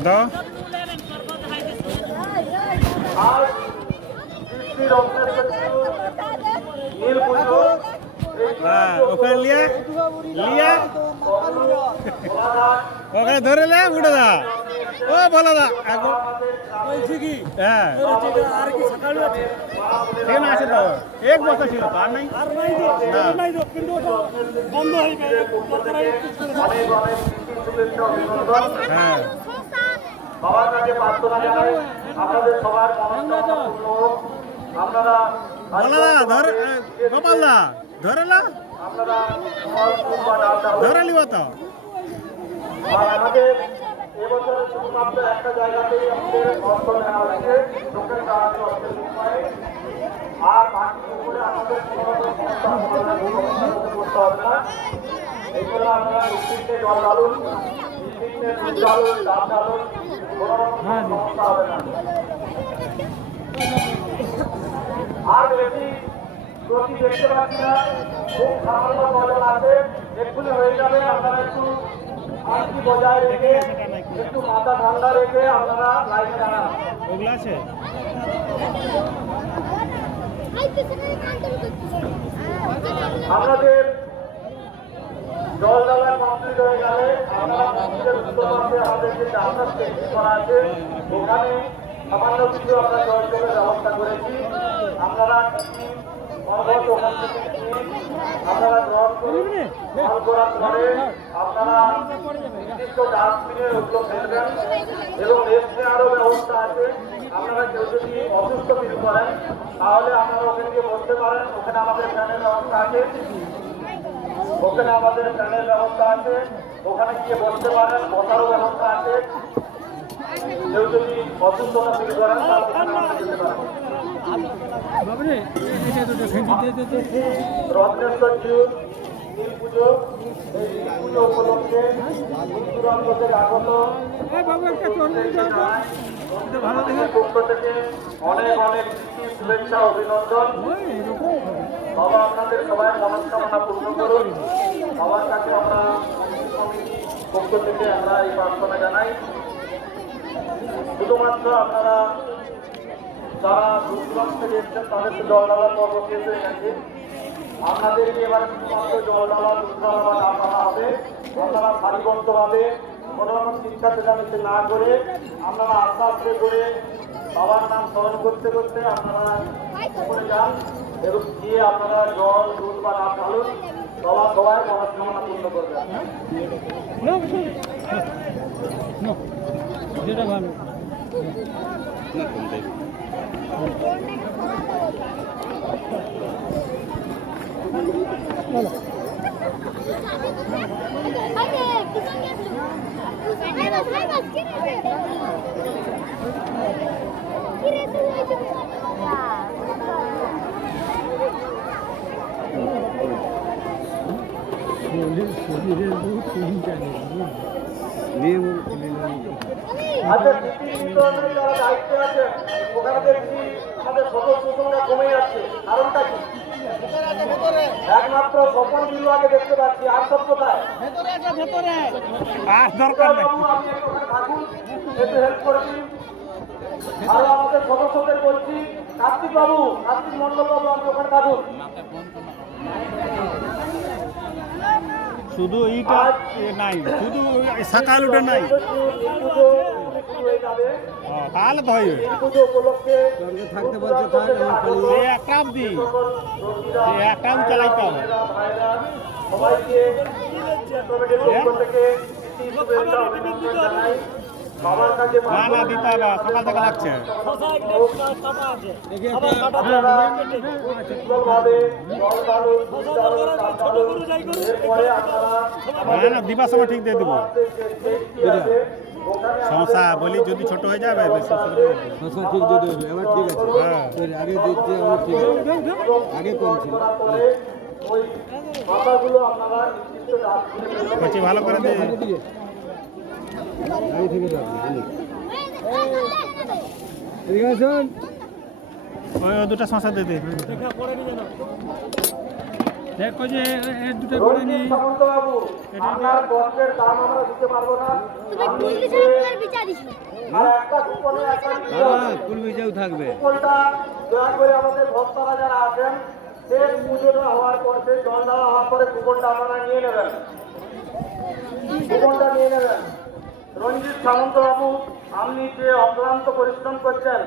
দাও ওখানে লিয়া লিয়া ওখানে ধরে লে উঠে দা ও বলো দা হ্যাঁ ট্রেন আছে তো এক বছর ছিল তো আর নাই হ্যাঁ বাবার কাছে প্রার্থনা জানাই আপনাদের সবার আপনারা ধরে গোপাল দা ধরে না আপনারা ধরে লিব তো আর আমাদের এবছরে শুধুমাত্র একটা জায়গাতেই আমাদের অর্থ নেওয়া হয়েছে লোকের সাহায্য অর্থের বিনিময়ে আর বাকি উপরে আমাদের কোনো করতে হবে না এগুলো আপনারা নিশ্চিন্তে জল ঢালুন নিশ্চিন্তে দুধ ঢালুন ডাব ঢালুন কোনো রকম সমস্যা হবে না আর বেশি প্রতি দেখতে পাচ্ছি না খুব সামান্য বদল আছে এক্ষুনি হয়ে যাবে আপনারা একটু শান্তি বজায় রেখে একটু মাথা ঠান্ডা রেখে আপনারা লাইনে দাঁড়ান ওগুলো আছে আপনাদের জল ঢালা কমপ্লিট হয়ে গেলে আপনারা মন্দিরের উত্তর পাশে আমাদের যে ডাক্তার স্টেশন করা আছে ওখানে সামান্য কিছু আমরা জল জলের ব্যবস্থা করেছি আপনারা শরবত ওখান থেকে নিয়ে আপনারা গ্রহণ করুন জল করার পরে আপনারা নির্দিষ্ট ডাস্টবিনে ওগুলো ফেলবেন এবং রেস্টে আরও ব্যবস্থা আছে আপনারা কেউ যদি অসুস্থ ফিল করেন তাহলে আপনারা ওখানে গিয়ে বসতে পারেন ওখানে আমাদের ফ্যানের ব্যবস্থা আছে ওখানে আমাদের ফ্যানের ব্যবস্থা আছে ওখানে গিয়ে বসতে পারেন বসারও ব্যবস্থা আছে কেউ যদি অসুস্থতা ফিল করেন তাহলে ওখানে আমরা যেতে পারেন রত্নেশ্বর জিউ নীল পুজো এই নীল পুজো উপলক্ষে দূরান্ত থেকে আগত পক্ষ থেকে অনেক অনেক শুভেচ্ছা অভিনন্দন বাবা আপনাদের সবাই মনস্কামনা পূর্ণ করুন বাবার কাছে আমরা পক্ষ থেকে আমরা এই প্রার্থনা জানাই শুধুমাত্র আপনারা যারা দূরদূরান্ত থেকে এসছেন তাদেরকে জল ঢালার পর্ব শেষ হয়ে গেছে আপনাদেরকে এবার শুধুমাত্র জল ঢালা দুধ ঢালা বা ডাব ঢালা হবে আপনারা সারিবদ্ধভাবে কোনো রকম শিক্ষা চেঁচামেচি না করে আপনারা আস্তে আস্তে করে বাবার নাম স্মরণ করতে করতে আপনারা উপরে যান এবং গিয়ে আপনারা জল দুধ বা ডাব ঢালুন বাবা সবাই মনস্কামনা পূর্ণ করবেন যেটা ভালো আচ্ছা বিতরণের যারা দায়িত্বে আছে ওখানে দেখছি আমাদের সদস্য সংখ্যা কমে যাচ্ছে কারণটা কি একমাত্র স্বপন বিভাগে দেখতে পাচ্ছি আর সব কোথায় দরকার নেই আপনি একটু ওখানে থাকুন একটু হেল্প করে দিন আর আমাদের সদস্যদের বলছি কার্তিক মন্ডল বাবু আপনি ওখানে থাকুন শুধু এইটা নাই শুধু সকাল উঠে নাই তাহলে তো হয় থাকতে পারছে একটা অব্দি একটা অব্দি চালাইতে হবে সবাইকে থেকে বাবার কাছে না না দিতে হবে সকাল থেকে লাগছে না না দিবার সময় ঠিক দিয়ে দেবো সমস্যা বলি যদি ছোট হয়ে যাবে ঠিক দিয়ে দেবে এবার ঠিক আছে আগে দিতে ঠিক আছে আগে কম ছিল বলছি ভালো করে দিয়ে আগে থেকে ঠিক আছে ওই দুটা শশা দিয়ে দে দেখো যে এর দুটো করে নি রঞ্জিত সামন্তবাবু, আপনার কষ্টের দাম আমরা দিতে পারবো না। আপনি আর একটা কুপনে একটা কুলবি যাও থাকবে কুপনটা দয়া করে আমাদের ভক্তরা যারা আছেন, শেষ পুজোটা হওয়ার পর, সেই জল দেওয়া হওয়ার পরে কুপনটা আপনারা নিয়ে নেবেন, কুপনটা নিয়ে নেবেন। রঞ্জিত সামন্তবাবু, আপনি যে অক্লান্ত পরিশ্রম করছেন,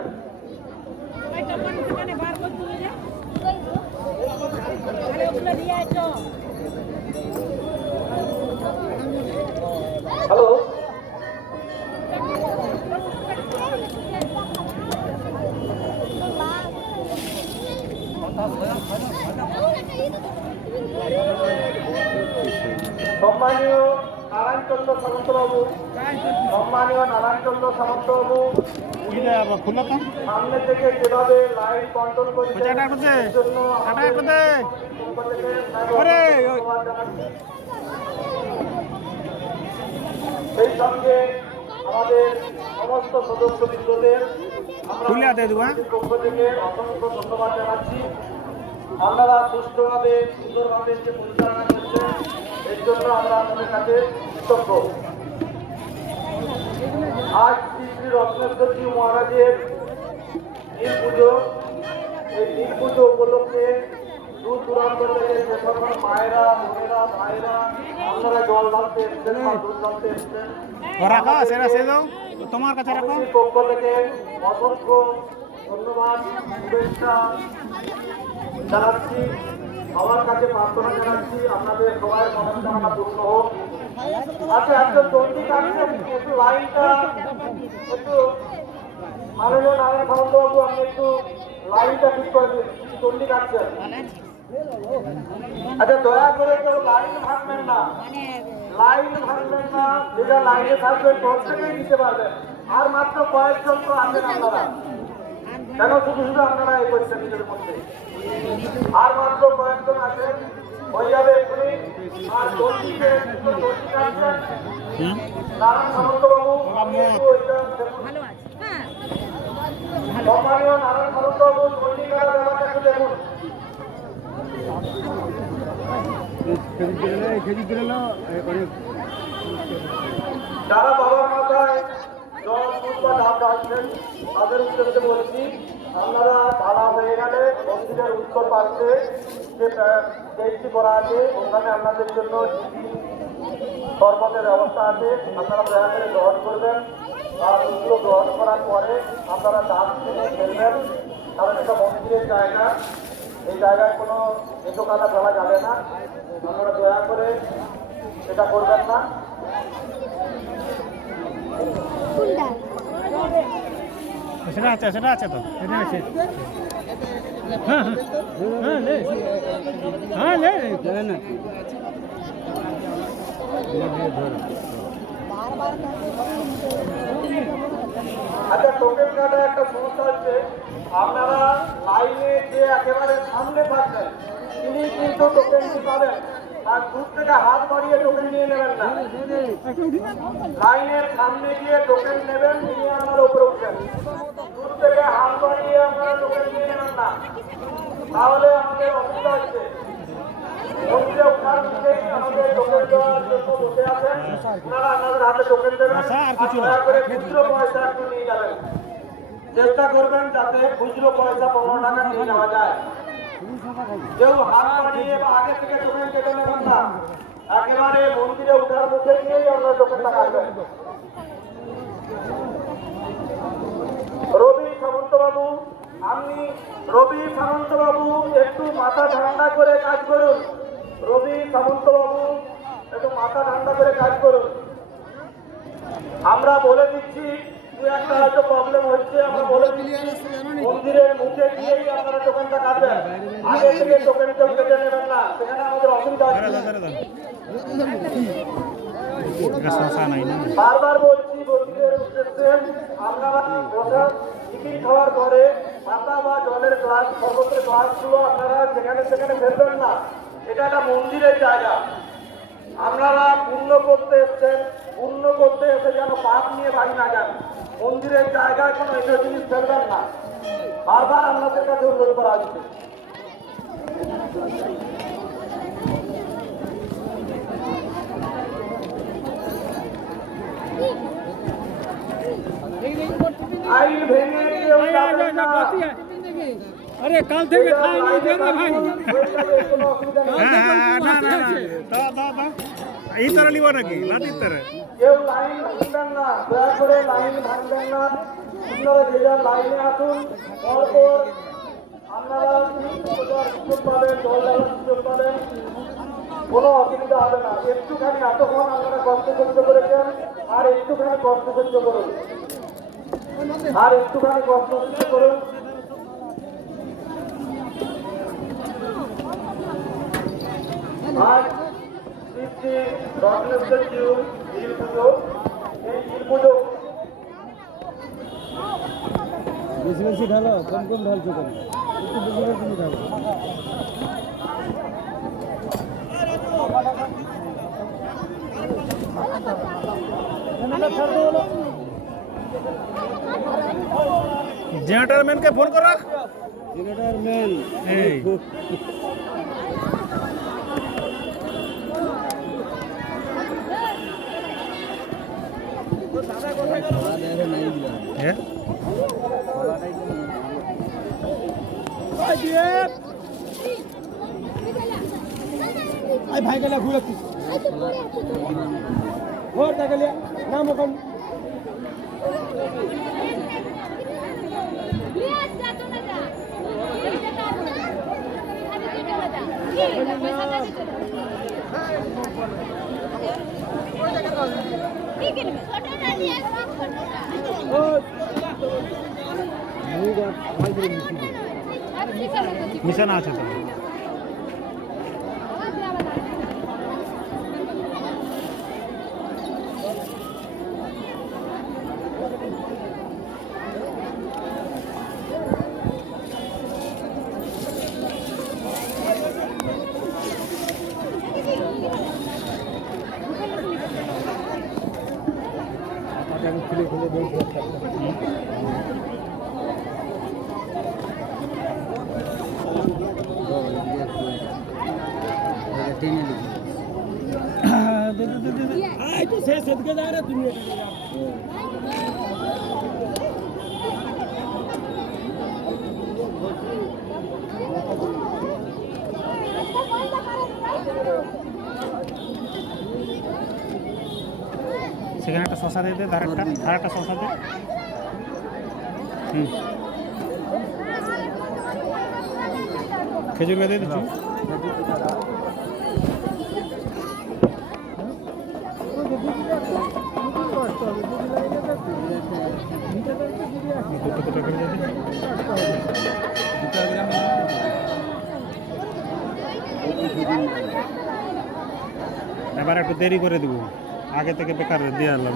হ্যালো, সম্মানীয় নারায়ণচন্দ্র সামন্তবাবু, সম্মানীয় নারায়ণচন্দ্র সামন্তবাবু, খুললো তো সামনে থেকে যেভাবে লাইট কন্ট্রোল করছেন টাটা করতে এর জন্য টাটা করতে পক্ষ থেকে আরে, ধন্যবাদ জানাচ্ছি। সেই সঙ্গে আমাদের সমস্ত সদস্যবৃন্দদের আমরা খুলে দে দেবো, হ্যাঁ? পক্ষ থেকে অসংখ্য ধন্যবাদ জানাচ্ছি। আপনারা সুষ্ঠুভাবে সুন্দরভাবে যে পরিচালনা করছেন এর জন্য আমরা আপনাদের কাছে কৃতজ্ঞ। আজ শ্রী শ্রী রত্নেশ্বরজি মহারাজের নীল পুজো, এই নীল পুজো উপলক্ষে দূর দূরান্ত থেকে যে সকল মায়েরা, বোনেরা, ভাইরা আপনারা জল ঢালতে এসছেন বা দুধ ঢালতে এসছেন, রাখো সেটা সে দাও তোমার কাছে রাখো। কমিটির পক্ষ থেকে অসংখ্য ধন্যবাদ, শুভেচ্ছা জানাচ্ছি। সবার কাছে প্রার্থনা জানাচ্ছি আপনাদের সবাই মনোকামনা পূর্ণ হোক। আচ্ছা, একজন চণ্ডী কাটছেন, একটু লাইনটা একটু মাননীয় নারায়ণ সামন্তবাবু, আপনি একটু লাইনটা ঠিক করে দিন, চণ্ডী কাটছেন। আচ্ছা, দয়া করে কেউ লাইন ভাঙবেন না, লাইন ভাঙবেন না, যেটা লাইনে থাকবেন প্রত্যেকেই দিতে পারবেন। আর মাত্র কয়েকজন তো আছেন আপনারা, কেন শুধু শুধু আপনারা এই করছেন নিজের মধ্যে? আর মাত্র কয়েকজন আছেন, হয়ে যাবে এক্ষুনি। আর চণ্ডীকে চণ্ডী কাটছেন নারায়ণ সামন্তবাবু, আপনি একটু ওইটা দেখুন। সম্মানীয় নারায়ণ সামন্তবাবু, চণ্ডী কাটার ব্যাপারটা একটু দেখুন। যারা বাবার মাথায় জল দুধ বা ডাব ঢালছেন তাদের উদ্দেশ্যে বলছি, আপনারা ঢালা হয়ে গেলে মন্দিরের উত্তর পাশে যে গেটটি করা আছে ওখানে আপনাদের জন্য শরবতের ব্যবস্থা আছে, আপনারা দয়া করে গ্রহণ করবেন। আর ওগুলো গ্রহণ করার পরে আপনারা দাম কিনে ফেলবেন, কারণ এটা মন্দিরের জায়গা, এই জায়গায় কোনো এঁটো কাটা ফেলা যাবে না, আপনারা দয়া করে এটা করবেন না। সেটা আছে তো এটা আছে। হ্যাঁ হ্যাঁ লে হ্যাঁ লে না আচ্ছা, টোকেন কাটা একটা সমস্যা হচ্ছে, আপনারা লাইনে যে একেবারে সামনে থাকবেন তিনি কিন্তু টোকেনটি পাবেন, আর দূর থেকে হাত বাড়িয়ে টোকেন নিয়ে নেবেন না। লাইনের সামনে গিয়ে টোকেন নেবেন, নিয়ে আপনার উপরে উঠবেন। দূর থেকে হাত বাড়িয়ে আপনারা টোকেন নিয়ে নেবেন না, তাহলে আমাদের অসুবিধা হচ্ছে। মন্দিরে ওঠার দিকেই আমাদের টোকেন দেওয়ার জন্য বসে আছেন, আপনারা আপনাদের হাতে টোকেন দেবেন। আর দয়া করে খুচরো পয়সা একটু নিয়ে যাবেন, চেষ্টা করবেন যাতে খুচরো পয়সা 15 টাকা নিয়ে যাওয়া যায়। কেউ হাত বাড়িয়ে বা আগে থেকে টোকেন কেটে নেবেন না, একেবারে মন্দিরে ওঠার মুখে গিয়েই আপনার টোকেনটা কাটবেন। রবি সামন্তবাবু, আপনি রবি সামন্তবাবু একটু মাথা ঠান্ডা করে কাজ করুন। রবি সামন্তবাবু একটু মাথা ঠান্ডা করে কাজ করুন। আমরা বলে দিচ্ছি, দু একটা হয়তো প্রবলেম হচ্ছে, আমরা বলে দিচ্ছি মন্দিরের মুখে গিয়েই আপনারা টোকেনটা কাটবেন, আগে থেকে টোকেন কেউ কেটে নেবেন না, সেখানে আমাদের অসুবিধা হচ্ছে। বারবার বলছি মন্দিরের উদ্দেশ্যে, আপনারা বসার টিকিট খাওয়ার পরে পাতা বা জলের গ্লাস, শরবতের গ্লাসগুলো আপনারা যেখানে সেখানে ফেলবেন না, এটা একটা মন্দিরের জায়গা। আপনারা পুণ্য করতে এসছেন, পুণ্য করতে এসে যেন পাপ নিয়ে বাড়ি না যান। মন্দিরের জায়গায় কোনো এসব জিনিস ফেলবেন না, বারবার আপনাদের কাছে অনুরোধ করা হচ্ছে। আরে কাল থেকে খাইনি রে ভাই কোনো অসুবিধা নেই। হ্যাঁ না না না দাও দাও দাও এই তারা লিব নাকি লাতির তারা কেউ লাইন ভাঙবেন না, দয়া করে লাইন ভাঙবেন না। আপনারা যে যার লাইনে আসুন, পরপর আপনারা সুযোগ পাবেন, জল ঢালার সুযোগ পাবেন, কোনো অসুবিধা হবে না। একটুখানি এতক্ষণ আপনারা কষ্ট সহ্য করেছেন, আর একটুখানি কষ্ট সহ্য করুন, আর একটুখানি কষ্ট সহ্য করুন। আজ শ্রী রত্নেশ্বর জিউ নীল পুজো, এই নীল পুজো বেশি বেশি ঢালো কম কম ঢালছো কেন একটু বেশি বেশি ঢালো জেনারেটর ম্যানকে ফোন করো জেনারেটর ম্যান এই হ্যাঁ আই ভাই গেলা ঘুরে কি ওর দেখালে নাম ওখান মিশানা আছে তো খুলে খুলে বলছি শেষ সেদিকে যায় না তুমি সেখানে একটা শশা দিয়ে দে ধারেরটা শশা দে খেজুর দিয়ে দিচ্ছি এবার একটু দেরি করে দিব আগে থেকে বেকার দিয়ে আনলাম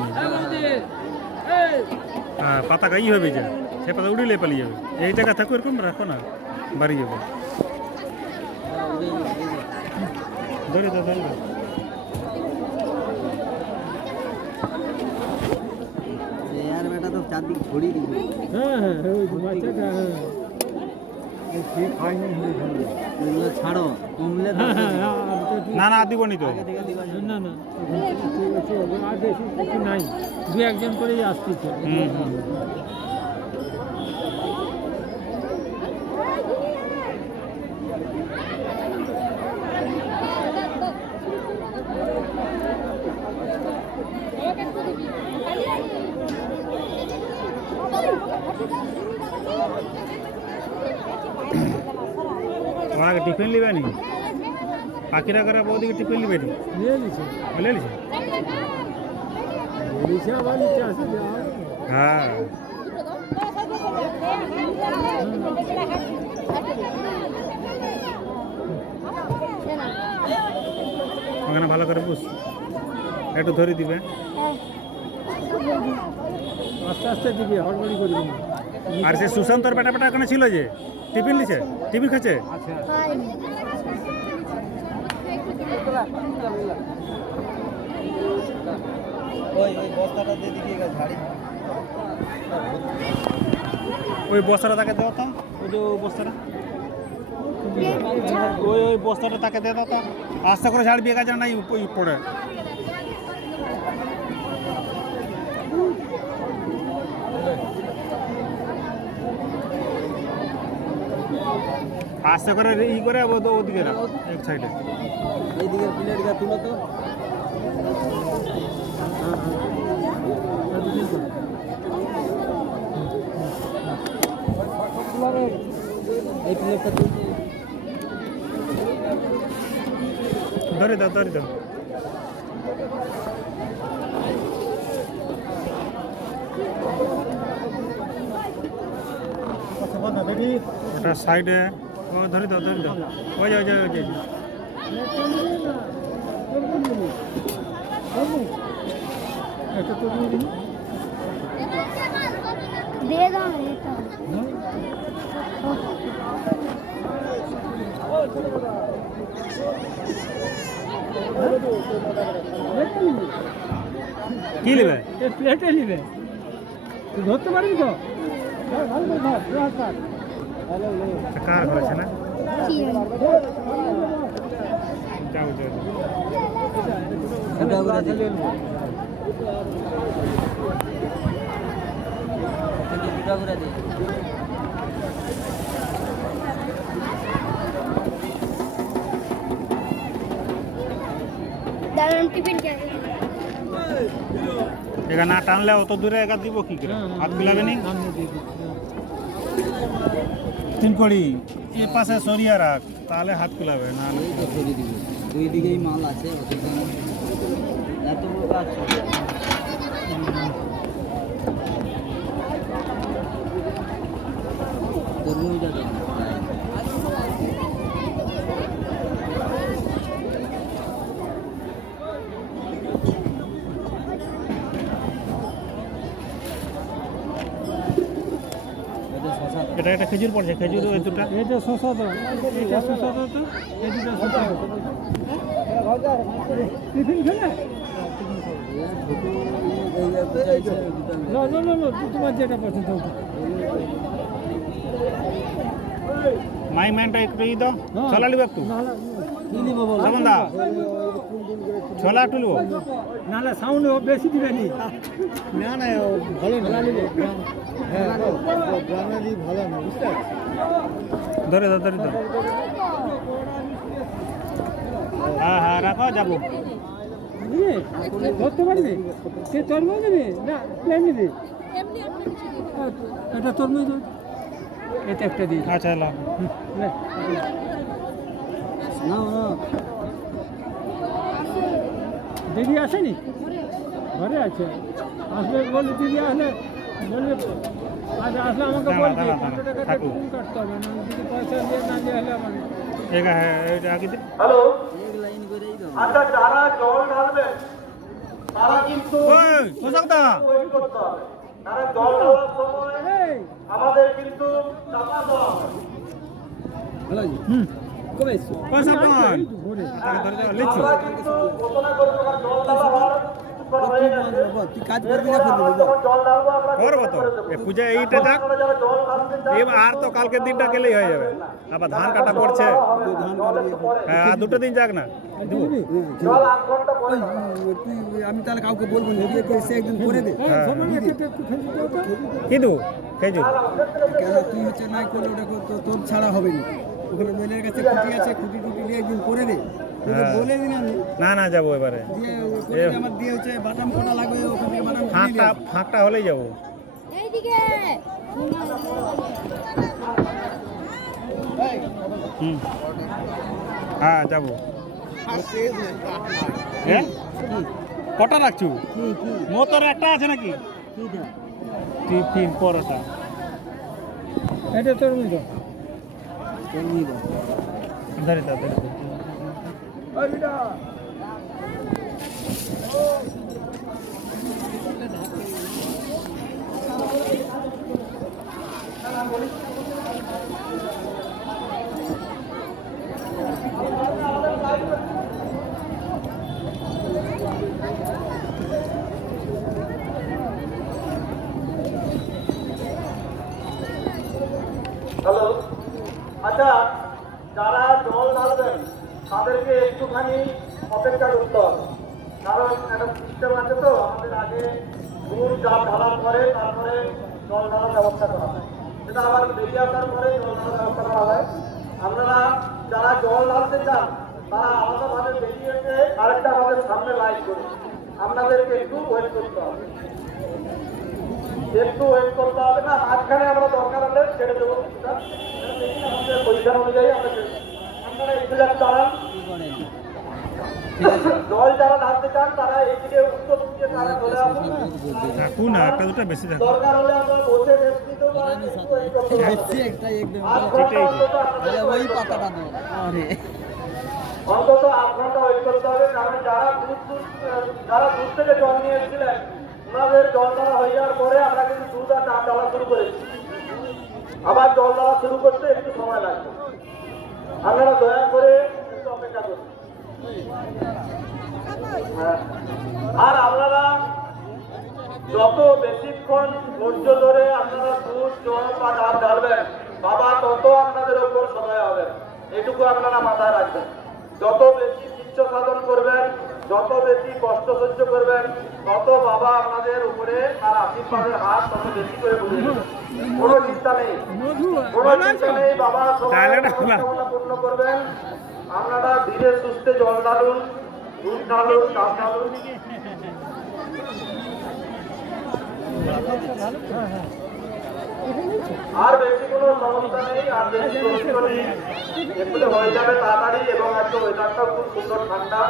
হ্যাঁ পাতা গাই হবে যা সে পাতা উড়িলে পালিয়ে যাবে এই জায়গা থাকো এরকম রাখো না বাড়ি যাবে ধরে দাও ধরে দাও यार बेटा तो चांदी छोड़ी दी हां हां बाচ্চাটা হ্যাঁ এই ঠিক হয় না এগুলো ছাড়ো কমলে না না দিব নি তো না না আর বেশি কিছু নাই দুই একজন করেই আসতেছে ওরা টিফিন লিবে নি পাখিরা করে বৌদিকে টিফিন লিবে নি নিয়ে নিছে বলে লিছে নিছে আবার নিচে আসে হ্যাঁ ওখানে ভালো করে বুঝ একটু ধরে দিবে আস্তে আস্তে দিবি হড়বড়ি করবি না আর সে সুশান্তর বেটা বেটা ওখানে ছিল যে টিফিন লিছে টিফিন খাচ্ছে ওই বস্তাটা তাকে দেওয়া তা ওই যে বস্তাটা ওই বস্তাটা তাকে দিয়ে দাও তা আস্তে করে ঝাড় বিয়ে গাছ নাই পড়ে আস্তে করে ই করে ওদিকে রাখ এক সাইডে। এইদিকে প্লেটটা তুলো তো। এই প্লেটটা তুলতে ধরে দাও ধরে দাও। ওটা সাইডে ও ধরে দাও ধরে দাও। ওই যা ওই যা ওই যা। দিয়ে দাও না এটা। কি নেবে? প্লেটে নিবে তুই ধরতে পারবি তো? কার হয়েছে না? কি জানি। যাও যাও দাঁড়ান টিফিন কে এগা না টানলে অত দূরে এগা দিব কি করে? হাত মিলাবে নি? তিন কড়ি এ পাশে সরিয়ে রাখ, তাহলে হাত কুলাবে না। দুই দিকেই মাল আছে, এত বড় গাছ। তরমুজ আছে। এটা একটা খেজুর পড়ছে, খেজুর ওই দুটা। এটা শসা তো, এটা শসা তো, এই দুটো শসা। টিফিন খেলে? না না না না, তোমার যেটা পছন্দ। মাই ম্যানটা একটু ই দাও, ছোলা লিব একটু। কি নিব বল? সাবন দাও, ছোলা একটু লিব। না না, সাউন্ড বেশি দিবে নি। না না, ভালো না নিব। হ্যাঁ, গ্রামেরই ভালো না, বুঝতে? ধরে দাও ধরে দাও। হ্যাঁ হ্যাঁ রাখো, যাবো। ধরতে পারবি? সে তরমুজ নেবে না প্লেন নেবে? এটা তরমুজ, এটা একটা দিই। আচ্ছা এলাম। না না, দিদি আসেনি? ঘরে আছে। আসলে বলি দিদি আসলে বলবে, আচ্ছা আসলে আমাকে দাঁড়া, বলবি দাঁড়া, 500 টাকা থাকুক। টিফিন কাটতে হবে না, যদি পয়সা দিয়ে না দিয়ে হলে আমার এগা হ্যাঁ এটা আগে দে। হ্যালো, এক লাইন করেই দাও। আচ্ছা যারা জল ঢালবেন তারা কিন্তু ওই পোশাক দা। ওয়েট করতে হবে। তারা জল ঢালার সময় আমাদের কিন্তু চাপা দেওয়া হবে। ভালো আছে? কবে এসছো? পয়সা পান। তাকে ধরে দাও, লিচু। আমরা কিন্তু ঘোষণা করে তোমার জল ঢালা হওয়ার কিছুক্ষণ হয়ে গেছে। তুই কাজ করবি না করবি? আমরা যখন জল ঢালবো আমরা করবো তো, এ পূজা এইটা থাক। আপনারা যারা জল ঢালতে চান, আর তো কালকের দিনটা গেলেই হয়ে যাবে। আবার ধান কাটা পড়ছে। হ্যাঁ আর দুটো দিন যাক না। দিব। জল 8 ঘন্টা পরে তুই আমি তাহলে কাউকে বলবো না, যে সে একদিন করে দে। কি দেবো? খেজুর। কেন তুই হচ্ছে নাই করলে ওটা তোর ছাড়া হবে না। ওখানে মেলের কাছে খুঁটি আছে, খুঁটি টুটি দিয়ে একদিন করে দে। তোকে বলে দিন আমি না না যাবো এবারে। দিয়ে করে দে, আমার দিয়ে হচ্ছে বাটাম কটা লাগবে, ওখান থেকে বাটাম কিনে ফাঁকটা ফাঁকটা হলেই যাবো। এইদিকে হুম হ্যাঁ যাবো। হ্যাঁ কটা রাখছু? মোতর একটা আছে নাকি? টিফিন পরোটা। এটা তোর মতো ধরে দাও ধরে দাও। হ্যালো, আচ্ছা যারা জল ঢালবেন তাদেরকে একটুখানি অপেক্ষা করতে হবে, কারণ একটা সিস্টেম আছে তো, আমাদের আগে দুধ জল ঢালার পরে তারপরে জল ঢালার ব্যবস্থা করা হয়, সেটা আবার বেরিয়ে আসার পরে জল ঢালার ব্যবস্থা করা হয়। আপনারা যারা জল ঢালতে চান তারা আলাদাভাবে বেরিয়ে এসে আরেকটা আমাদের সামনে লাইন করুন। আপনাদেরকে একটু ওয়েট করতে হবে, একটু ওয়েট করতে হবে না, মাঝখানে আমরা দরকার হলে ছেড়ে দেবো কিছুটা, আমাদের পজিশন অনুযায়ী আমরা ছেড়ে দেবো। আপনারা এগুলো দাঁড়ান, জল যারা ঢালতে চান তারা এইদিকে উত্তর দিকে তারা চলে আসুন। থাকুন না, একটা দুটা বেশি থাকুন। দরকার হলে আমরা বসে রেস্ট নিতেও পারেন, একটু wait করতে পারেন। আধ ঘন্টা অন্তত আপনাদের ওই wait করতে হবে। পাতাটা দাও আরে অন্তত আধ ঘন্টা ওয়েট করতে হবে, কারণ যারা দূর থেকে জল নিয়ে এসেছিলেন ওনাদের জল ঢালা হয়ে যাওয়ার পরে আমরা কিন্তু দুধ আর চাল ঢালা শুরু করেছি। আবার জল ঢালা শুরু করতে একটু সময় লাগবে, আপনারা দয়া করে একটু অপেক্ষা করুন। হ্যাঁ। আর আপনারা যত বেশিক্ষণ ধৈর্য ধরে আপনারা দুধ জল বা ডাল ঢালবেন বাবা তত আপনাদের ওপর সময় হবে, এটুকু আপনারা মাথায় রাখবেন। যত বেশি ইচ্ছা সাধন করবেন, যত বেশি কষ্ট সহ্য করবেন, তত বাবা আপনাদের উপরে তার আশীর্বাদের হাত তত বেশি করে বুঝে দেবেন। কোনো চিন্তা নেই, কোনো চিন্তা নেই, বাবা সবার মনোকামনা পূর্ণ করবেন। আপনারা ধীরে সুস্থে জল ঢালুন, দুধ ঢালুন, চাল ঢালুন। আর বেশি কোনো সমস্যা নেই, আর বেশি কষ্ট নেই, একটু হয়ে যাবে তাড়াতাড়ি। এবং একটু ওয়েদারটা খুব সুন্দর ঠান্ডা।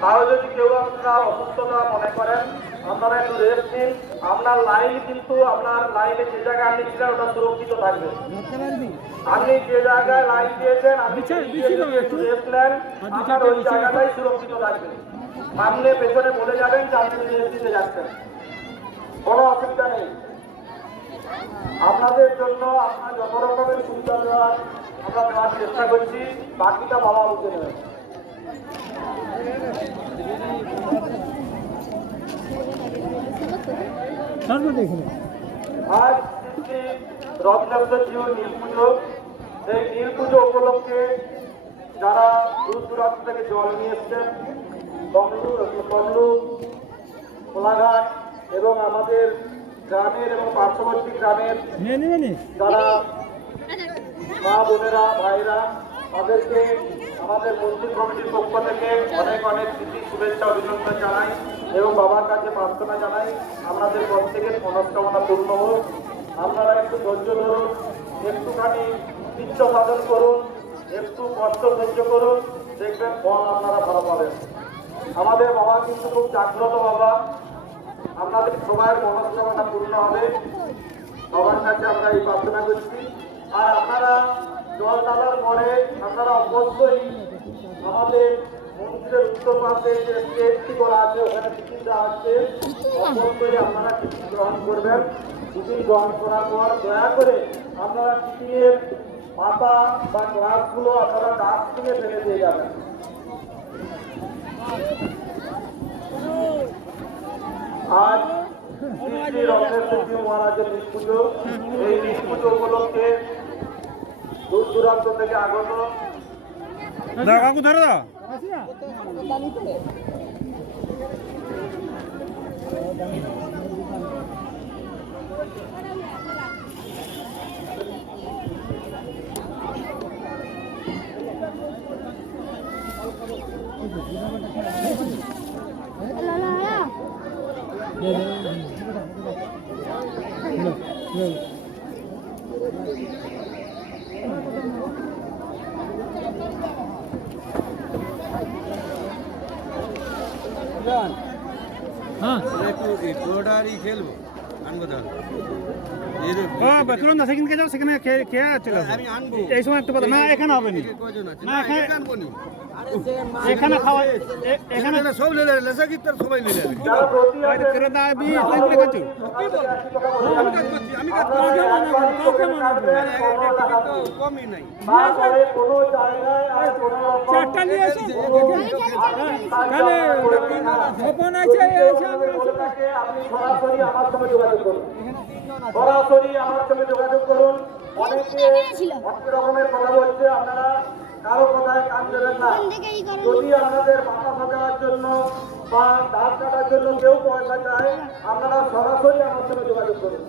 তাও যদি কেউ আপনারা অসুস্থতা মনে করেন আপনারা একটু রেস্ট নিন। আপনার লাইন কিন্তু আপনার লাইনে যে জায়গায় আপনি ছিলেন ওটা সুরক্ষিত থাকবে। আপনি যে জায়গায় লাইন দিয়েছেন আপনি একটু রেস্ট নেন, আপনার ওই জায়গাটাই সুরক্ষিত থাকবে। সামনে পেছনে বলে যাবেন যে আপনি রেস্ট দিতে যাচ্ছেন, কোনো অসুবিধা নেই। আপনাদের জন্য আপনার যত রকমের সুবিধা দেওয়ার আমরা দেওয়ার চেষ্টা করছি, বাকিটা বাবা বুঝে নেবেন। আজ শ্রী রত্নেশ্বর নীল পুজো। এই নীল পুজো উপলক্ষে যারা দূর দূরান্ত থেকে জল নিয়ে এসছেন কমলু, কোলাঘাট এবং আমাদের গ্রামের এবং পার্শ্ববর্তী গ্রামের যারা মা বোনেরা ভাইরা, তাদেরকে আমাদের মন্দির কমিটির পক্ষ থেকে অনেক অনেক প্রীতি শুভেচ্ছা অভিনন্দন জানাই এবং বাবার কাছে প্রার্থনা জানাই আপনাদের প্রত্যেকের মনস্কামনা পূর্ণ হোক। আপনারা একটু ধৈর্য ধরুন, একটুখানি ইচ্ছা সাধন করুন, একটু কষ্ট সহ্য করুন, দেখবেন ফল আপনারা ভালো পাবেন। আমাদের বাবা কিন্তু খুব জাগ্রত বাবা, আপনাদের সবার মনস্কামনা পূর্ণ হবে, সবার কাছে আমরা এই প্রার্থনা করছি। আর আপনারা জল ঢালার পরে আপনারা অবশ্যই আমাদের মন্দিরের উত্তর পাশে যে স্টেজটি করা আছে ওখানে টিফিন দেওয়া আছে, অবশ্যই আপনারা টিফিন গ্রহণ করবেন। টিফিন গ্রহণ করার পর দয়া করে আপনারা টিফিনের পাতা বা গ্লাসগুলো আপনারা ডাস্টবিনে ফেলে দিয়ে যাবেন। আজ শ্রী শ্রী রত্নেশ্বর মহারাজের নীল পুজো। এই নীল পুজো উপলক্ষে দূর দূরান্ত থেকে আগত কাকু ধরে দাও। খেলবো আনবো তাহলে বেকুলন সেখানে যাও, সেখানে খেয়ে চলে আসো। আমি আনবো এই সময় একটু কথা না, এখানে হবে না, কয়জন আছে না এখানে আনবো নি এখানে খাওয়া এখানে সব লেলে লেসা কি তোর সবাই লেলে যারা প্রতি আছে করে দাও বি লাগলে কাচু আমি কাজ করছি আমি কাজ করছি কমই নাই তারপরে কোনো জায়গায় আর কোনো চারটা নিয়ে এসো। তাহলে ওপেন আছে আপনি সরাসরি আমার সঙ্গে যোগাযোগ করুন, সরাসরি আমার সঙ্গে যোগাযোগ করুন। অনেকে অনেক রকমের কথা বলছে, আপনারা কারো কথায় কান দেবেন না। যদি আপনাদের মাথা সাজানোর জন্য বা দাঁত কাটার জন্য কেউ পয়সা চায় আপনারা সরাসরি আমার সঙ্গে যোগাযোগ করুন।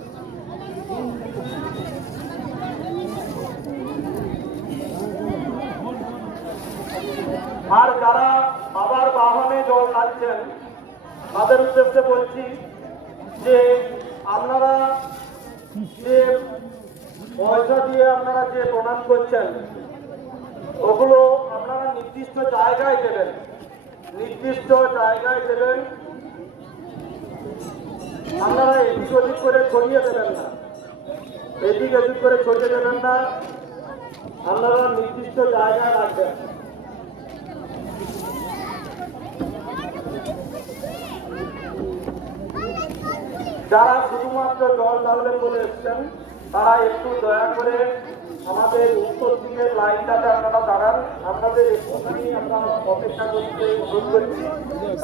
আর যারা বাবার বাহনে জল ঢালছেন তাদের উদ্দেশ্যে বলছি যে আপনারা যে পয়সা দিয়ে আপনারা যে প্রণাম করছেন ওগুলো আপনারা নির্দিষ্ট জায়গায় দেবেন, নির্দিষ্ট জায়গায় দেবেন। আপনারা এদিক ওদিক করে ছড়িয়ে দেবেন না, এদিক এদিক করে ছড়িয়ে দেবেন না, আপনারা নির্দিষ্ট জায়গায় রাখবেন। যারা শুধুমাত্র জল ঢালবেন বলে এসছেন তারা একটু দয়া করে আমাদের উত্তর দিকের লাইনটাতে আপনারা দাঁড়ান, আপনাদের একটুখানি আমরা অপেক্ষা করতে অনুরোধ করছি।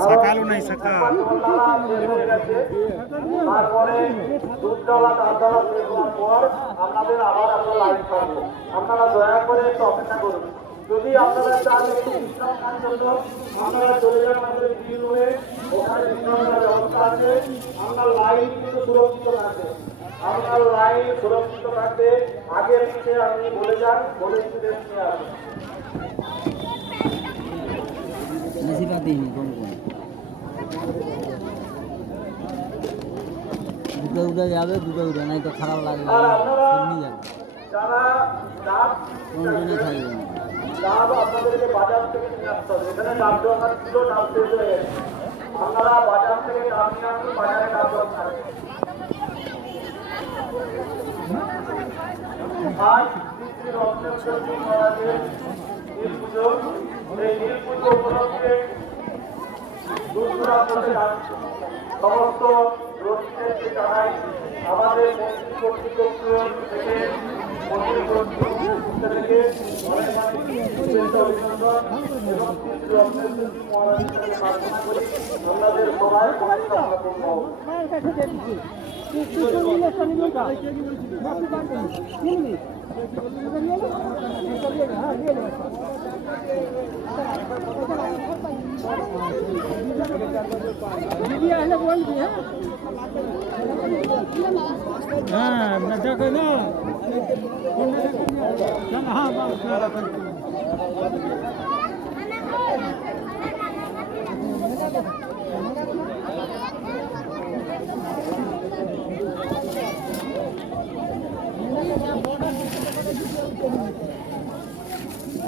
সকালও নাই সকাল। জলডালা শেষ হয়ে গেছে, তারপরে দুধডালা ডালডালা শেষ হওয়ার পর আপনাদের আবার আমরা লাইন ছাড়বো। আপনারা দয়া করে একটু অপেক্ষা করুন। যদি আপনারা চান একটু বিশ্রাম নেওয়ার জন্য আপনারা চলে যান আমাদের গ্রিন রুমে, ওখানে বিশ্রামের ব্যবস্থা আছে। আপনার লাইন কিন্তু সুরক্ষিত থাকবে, আপনার লাইন সুরক্ষিত থাকবে। আগে পিছিয়ে আপনি বলে যান, বলে স্টুডেন্ট নিয়ে আসুন। বেশি বাদ দিইনি কম কম দুটো উঠে যাবে, দুটো উঠে নাই তো খারাপ লাগবে, আর আপনারা এমনি যাবে, যারা ডাব কন্টিনিউ থাকবে না। ডাব আপনাদেরকে বাজার থেকে নিয়ে আসতে হবে। এখানে ডাব দোকান ছিল, ডাব শেষ হয়ে গেছে। আপনারা বাজার থেকে ডাব নিয়ে আসুন, বাজারে ডাব দোকান আছে। আজ শ্রী রত্নেশ্বর মহারাজের নীল পুজো। এই নীল পুজো উপলক্ষে দূর দূরান্ত থেকে সমস্ত রসিকদেরকে জানাই আমাদের মন্ত্রী কর্তৃপক্ষ থেকে মন্ত্রী কর্তৃপক্ষ থেকে অনেক অনেক শুভেচ্ছা অভিনন্দন এবং শ্রী রত্নেশ্বর মহারাজের কাছে প্রার্থনা করি আপনাদের সবাই মনস্কামনা পূর্ণ হোক। হ্যাঁ দেখো না হ্যাঁ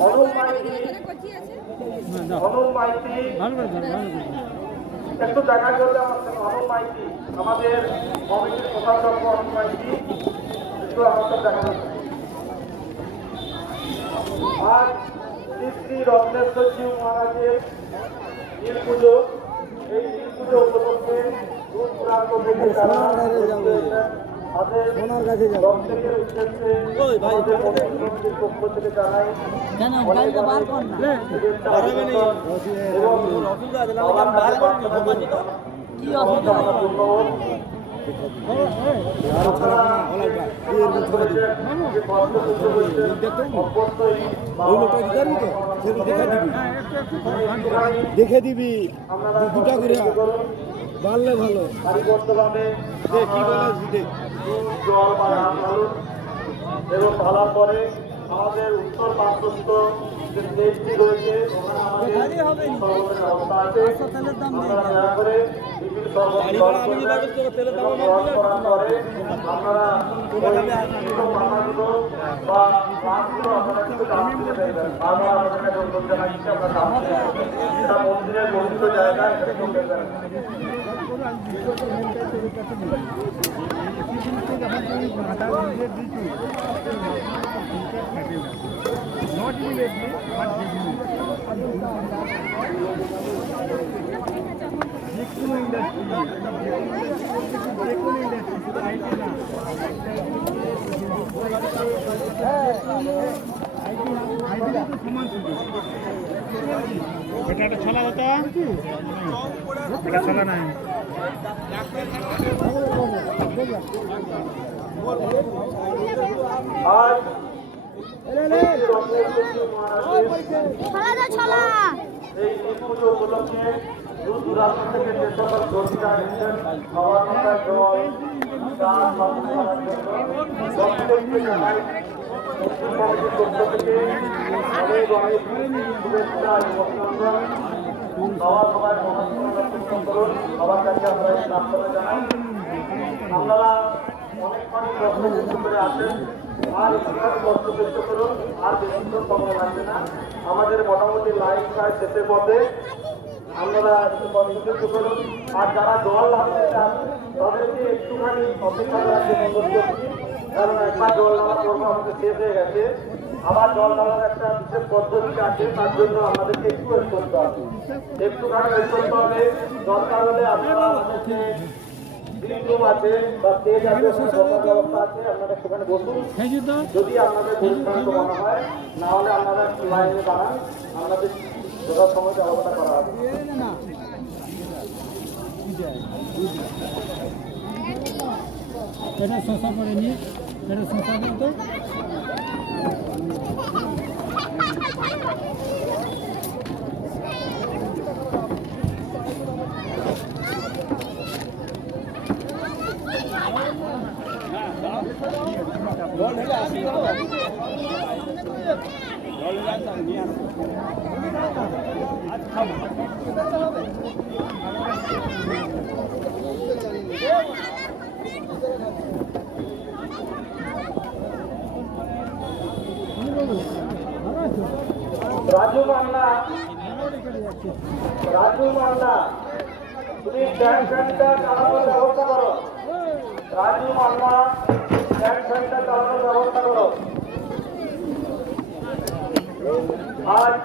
অনুপ মাইতি একটু দেখা করলে আমার সঙ্গে অনুপ মাইতি, আমাদের কমিটির কোষাধ্যক্ষ অনুপ মাইতি, একটু আমার সাথে দেখা করতে। আজ শ্রী শ্রী রত্নেশ্বরজি মহারাজের নীল পুজো। এই নীল পুজো উপলক্ষে দূর দূরান্ত থেকে যারা তাদের প্রত্যেকের উদ্দেশ্যে আমাদের কমিটির পক্ষ থেকে জানাই কেন গাড়িটা বার কর না, কি অসুবিধা দেখে দিবি দুটা করে বাড়লে ভালো। কি বলে জল এবং ঢালার পরে আমাদের উত্তর পার্শ্বস্থ যে দেশটি রয়েছে ওখানে আমাদের সর্বশেষ অবস্থা আছে। আপনারা দয়া করে বিভিন্ন সর্বশেষ করার পরে আপনারা পাতাগুলো বা গাছগুলো আপনারা কিন্তু দাম দিতে দেবেন। বারবার আপনাদের অনুরোধ জানাচ্ছি আপনারা দাম দিতে দেবেন। এটা মন্দিরের পবিত্র জায়গা, এটা করতে দেবেন। Not immediately, but definitely. যেকোনো ইন্ডাস্ট্রি সমান সুযোগ। এটা একটা ছলা হতো, এটা ছলা নাই। আজ এই পুজো উপলক্ষে দূর দূরান্ত থেকে যে সকল দর্শিতা এসেছেন খাওয়ার জল চা প্রত্যেককে জানাই কমিটির পক্ষ থেকে অনেক অনেক শুভেচ্ছা এবং অভিনন্দন। সবার মনোকামনা পূর্ণ করুন। সবার কাছে আমরা এই প্রার্থনা জানাই। আপনারা অনেকক্ষণ কষ্ট ব্যক্ত করে আসেন, আর একটুখানি কষ্ট ব্যক্ত করুন, আর বেশিক্ষণ সময় লাগবে না। আমাদের মোটামুটি লাইন প্রায় শেষের পথে, আপনারা একটু কষ্ট ব্যক্ত করুন। আর যারা জল নামতে চান তাদেরকে একটুখানি অপেক্ষা করার জন্য অনুরোধ করছি, কারণ একবার জল নামা পর্ব আমাদের শেষ হয়ে গেছে। আবার জল নামার একটা বিশেষ পদ্ধতি আছে, তার জন্য আমাদেরকে একটু ওয়েট করতে হবে, একটুখানি ওয়েট করতে হবে। দরকার হলে আপনারা আমাদেরকে গ্রিন রুম আছে বা স্টেজ আছে, ওখানে বসার ব্যবস্থা আছে, আপনারা সেখানে বসুন যদি আপনাদের পরিষ্কার মনে হয়। না হলে আপনারা একটু লাইনে দাঁড়ান, আপনাদের যথা সময় ব্যবস্থা করা হবে। এটা শশা পড়েনি, এটা শশা তো রাজু মান্না, তুমি স্ট্যান্ড ফ্যানটা চালানোর ব্যবস্থা করো। রাজু মান্না, স্ট্যান্ড ফ্যানটা চালানোর ব্যবস্থা করো। আজ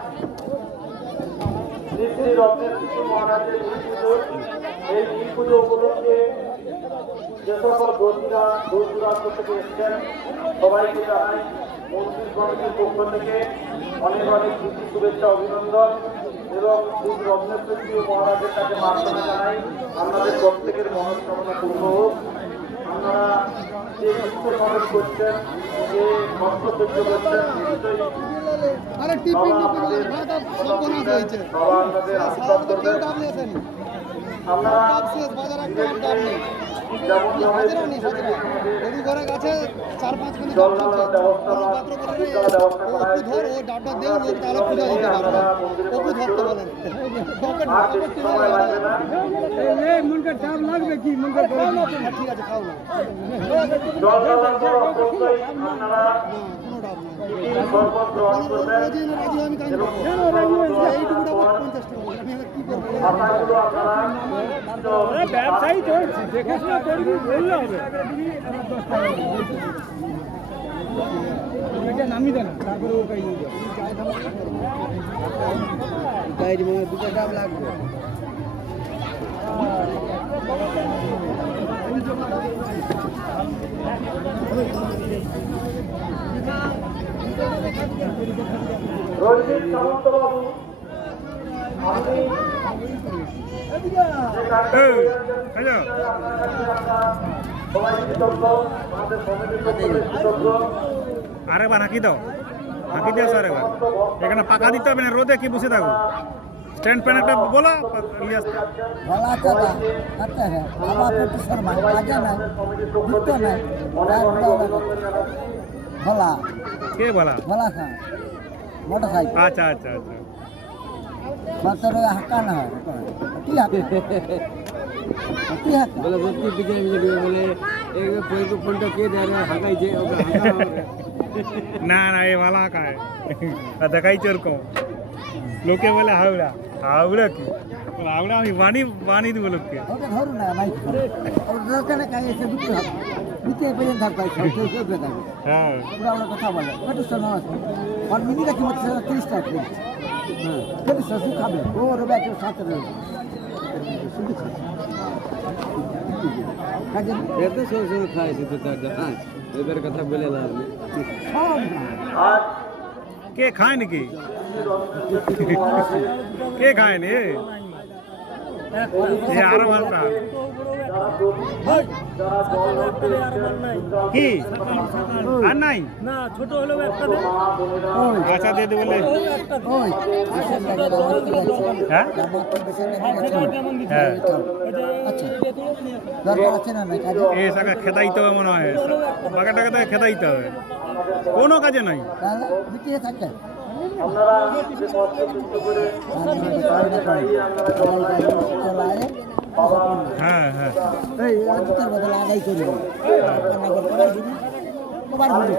শ্রী শ্রী রত্নেশ্বর মহারাজের নীল পুজো। এই নীল পুজো উপলক্ষে যে সকল দর্শীরা দূর দূরান্ত থেকে এসছেন সবাইকে জানাই মন্দির কমিটির পক্ষ থেকে অনেক অনেক খুশি, শুভেচ্ছা, অভিনন্দন এবং শ্রী রত্নেশ্বর মহারাজের কাছে প্রার্থনা জানাই আপনাদের প্রত্যেকের মনস্কামনা পূর্ণ হোক। আপনারা যে দুঃখ সহজ করছেন, যে কষ্ট সহ্য করছেন, নিশ্চয়ই বাবা আপনাদের আশীর্বাদ করবেন। আপনারা যেমন জল ঢালার ব্যবস্থা বা ব্যবস্থা করা হয়েছে, আপনারা মন্দিরে প্রবেশ করুন। আর বেশি সময় লাগবে না। জল ঢালার পর অবশ্যই আপনারা শরবত গ্রহণ করবেন এবং খাতাগুলো আপনারা ব্যবসায়ী চলছে, দেখাশোনা করবি বললে হবে। নামি দেন, তারপরে ও কাই গাড়ি মানে দুটো ডাব লাগবে। রঞ্জিত সামন্তবাবু, আপনি সবাই কৃতজ্ঞ, আমাদের সমিতির পক্ষ থেকে কৃতজ্ঞ। আরেকবার হাঁকি দাও, হাঁকি দিয়ে আসো আরেকবার। এখানে পাকা দিতে হবে না, রোদে কি বসে থাকবো। স্ট্যান্ড ফ্যান একটা বলো নিয়ে আসতে। भला चाहता करते हैं अब आप शर्मा आगे ना दिखते नहीं भला কে বলা? भला का मोटरसाइकिल আচ্ছা আচ্ছা আচ্ছা। मात्र हक्का ना है बोले भक्ति बिजली बिजली बोले एक कोई को फोन तो के दे रहा हगाई जे ओका हगा না না এ ভালা কায় দেখাই চোরকম লোকে বলে হাওড়া। হাওড়া কি হাওড়া? আমি বানি দিব লোককে। ওটা ধরুন না মাইক और দরকার কাই এসে দুটো হাত দুটো পর্যন্ত থাক পাই কেউ কেউ থাকে হ্যাঁ পুরো আমরা কথা বলে কত সময় আছে আর মিনিটা কি মত 30 টাকা হ্যাঁ কত সসু খাবে ও রবে কেউ সাথে রবে শুধু খাবে কাজে এত সব খায় শুধু তার জান এদের কথা বলে লাভ নেই। সব না আজ কে খায় নাকি? রঞ্জিত মহারাজের কে খায় নি? এ আরো ভালটা যারা জল ঢালতে এসছেন, কি আর নাই? না ছোট হলেও একটা মা বোনেরা আচ্ছা দিয়ে দেবো বলে। ওই আসেন না গেল আমার কি আছে হ্যাঁ জামা তো বেশি না হ্যাঁ আচ্ছা দরকার আছে না না কাজে এ সাকা খেদাইতে হবে মনে হয়। বাগাটাকে খেদাইতে হবে। কোনো কাজে নাই। তাহলে বিক্রি থাকতে আপনারা যে মঞ্চ যুক্ত করে চলায় হ্যাঁ হ্যাঁ এই জুতার বদলে আদায় করি কবার হলো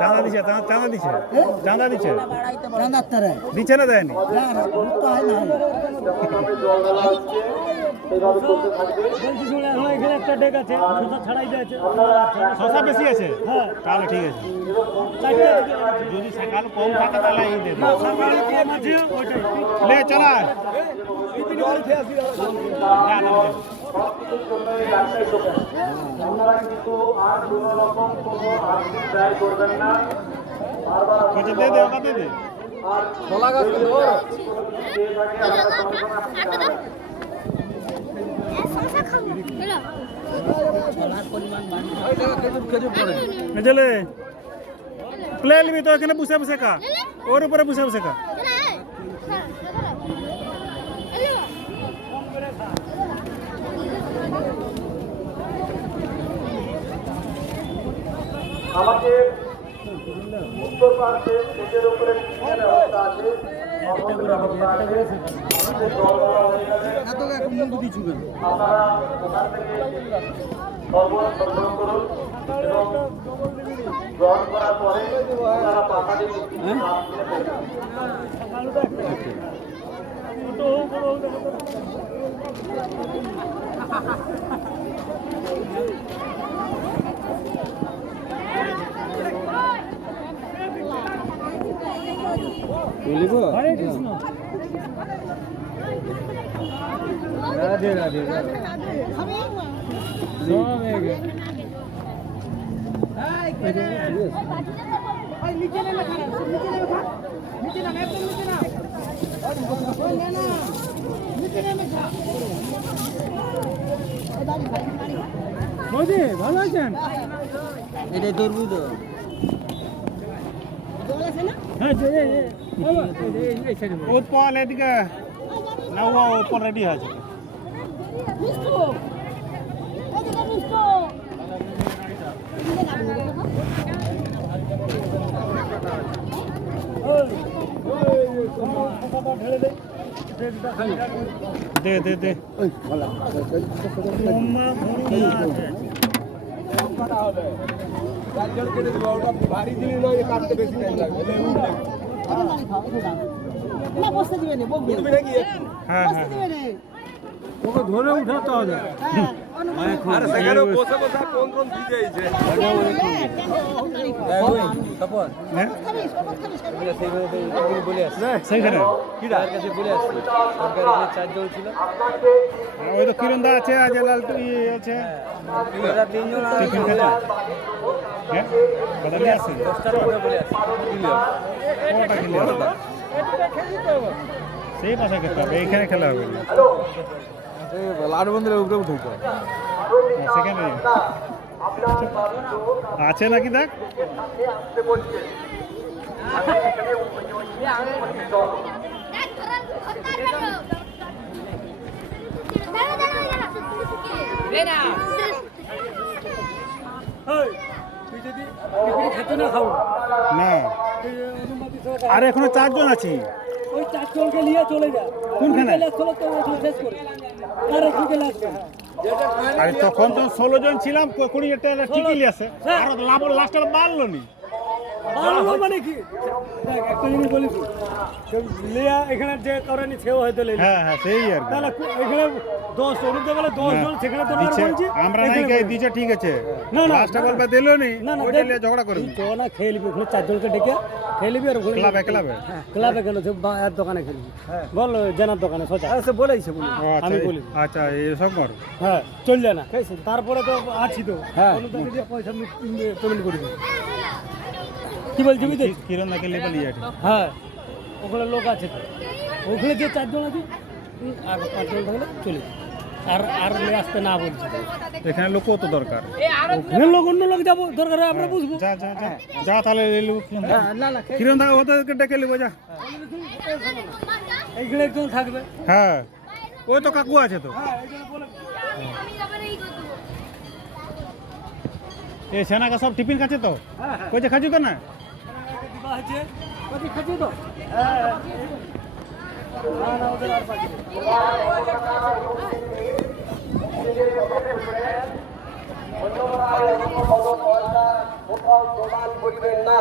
চাঁদা দিছে চাঁদা দিছে চাঁদা দিছে রান্নার তারে দিচ্ছে না দেয়নি? না না তো হয় না জল ঢালা হচ্ছে এইভাবে চলতে থাকবে। শশা বেশি আছে? তাহলে ঠিক আছে। যদি সকাল কম থাকে তাহলে এই দেবে। লে চলা সবকিছুর জন্য এই রাস্তায় চলবে। আপনারা কিন্তু আর কোনো রকম কোনো আর্থিক ব্যয় করবেন না। বারবার দে দে ওটা দে দে। আর কলা গাছ যদি কোনো কিছু পেয়ে থাকে আপনারা সর্বনাশ আপনি জানাবেন। শশা খাবো হলো খেজুর পড়ে চলে প্লে নিবি তো এখানে বসে বসে খা, ওর উপরে বসে বসে খা। আমাদের উত্তর প্রান্তে সেচের উপরে টিনের ব্যবস্থা আছে, অবস্থার ব্যবস্থা আছে। আমাদের জল দেওয়া হয়ে গেলে আপনারা ওখান থেকে সরবরাহ সংগ্রহ করুন এবং গ্রহণ করার পরে আপনারা পাতাটি রাধে রাধে রাধে ভালো আছেন? এটাই ধরবি তো ওপর এদিকে না ও ওপর রেডি আছে। দে দে দে ভারী জিনিস নয়, কাটতে বেশি টাইম লাগবে। বসতে দিবে না বকবে হ্যাঁ বসতে দিবে না ওকে ধরে উঠাতে হবে। আর সেখানে বসে বসে কোন কোন ভিজেছে তারপর হ্যাঁ সেইভাবে বলে আসছে সেইখানে তার কাছে বলে আসছে সরকারের যে চারজন ছিল ওই তো কিরণদা আছে, আজ লাল আছে তিনজন টিফিন খেতে। হ্যাঁ কথা নিয়ে আসছে 10টার মধ্যে বলে আসছে কোনটা খেলে হবে? সেই পাশে খেতে হবে, এইখানে খেলা হবে না। লাড বন্ধের উপরে উঠে সেখানে আছে নাকি দেখ। না আর এখনো 4 জন আছি। ওই 4 জনকে নিয়ে চলে যা কোনখানে? চলো তো ওখানে শেষ করে আর এখানে লাগবে আরে তখন তো 16 জন ছিলাম, 20 টাকা টিকিলি আছে আর লাস্টটা বাড়লো নি। বাড়লো মানে কি দেখ একটা জিনিস বলি লিয়া এখানে যে করেনি সেও হয়তো লেলি হ্যাঁ হ্যাঁ সেই আর কি। তাহলে এখানে 10 অনুতে বলে 10 জন সেখানে তো দিচ্ছে, বলছি আমরা নাই কে দিছে ঠিক আছে, না, না, লাস্টটা বলবে দিলো নি, না না ওইটা নিয়ে ঝগড়া করবি। তো না খেয়ে নিবি ওখানে 4 জনকে ডেকে খেয়ে নিবি আর ওখানে ক্লাবে ক্লাবে ক্লাবে কেন সে এর দোকানে খেলবি বল জানার দোকানে সোজা সে বলেইছে বলি ও আচ্ছা আমি বলি আচ্ছা এইসব কর। হ্যাঁ চল যায় না তারপরে তো আছি তো অনুদান দিয়ে পয়সা পেমেন্ট করে দেবো কি বলছি বুঝলি কিরণ দাকে লেবে নিয়ে যাবে। হ্যাঁ ওখানে লোক আছে তো ওখানে যে 4 জন আছে আর 5 জন থাকলে চলে যায়। আর আর নিয়ে আসতে না বলছি এখানে লোক কত দরকার? ওখানে লোক অন্য লোক যাবো দরকার হয় আমরা বুঝবো যা যা যা যা তাহলে লেলু না না কিরণ দা ওদেরকে ডেকে লিবো যা। এইখানে একজন থাকবে হ্যাঁ ওই তো কাকু আছে তো। এই সেনাকা সব টিফিন খাচ্ছে তো, কইছে খাচ্ছি তো না আছে কত খাচ্ছি তো না না ওদের আর বাকি নেই। কোথাও জোগান করবেন না।